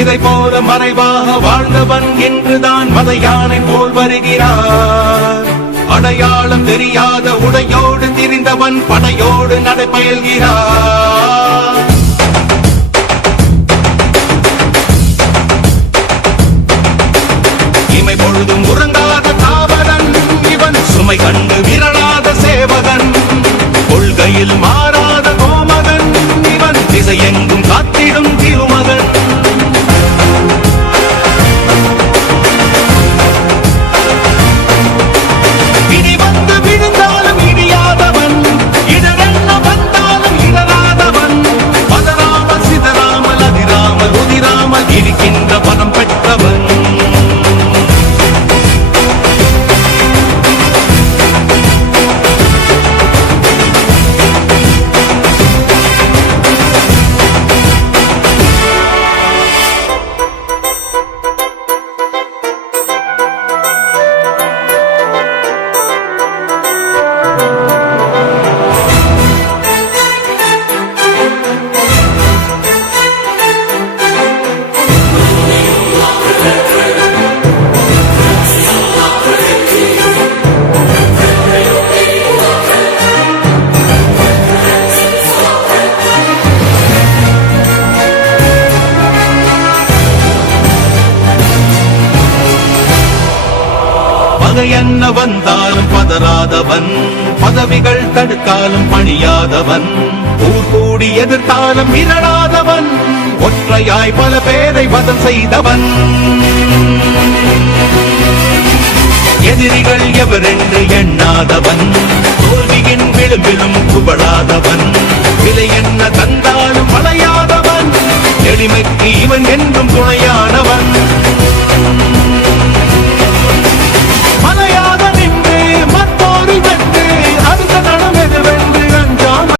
இதை போல மறைவாக வாழ்ந்தவன் என்றுதான் மத யானை போல் வருகிறார். அடையாளம் தெரியாத உடையோடு திரிந்தவன் படையோடு நடைபயல்கிறார். இமை பொழுதும் உறங்காத தாவரன் இவன், சுமை கண்டு விரலாத சேவகன், கொள்கையில் மாறாத கோமகன் இவன், திசையெங்கும் காத்திடும் திருமகன். இருக்கின்ற பணம் பெற்றவன். என்ன வந்தாலும் பதறாதவன், பதவிகள் தடுத்தாலும் பணியாதவன், ஊர் கூடி எதிர்த்தாலும் மிரளாதவன், ஒற்றையாய் பல பேரை வதம் செய்தவன், எதிரிகள் எவரென்று எண்ணாதவன், தோல்வியின் விளிம்பிலும் குவளாதவன், விலை என்ன தந்தாலும்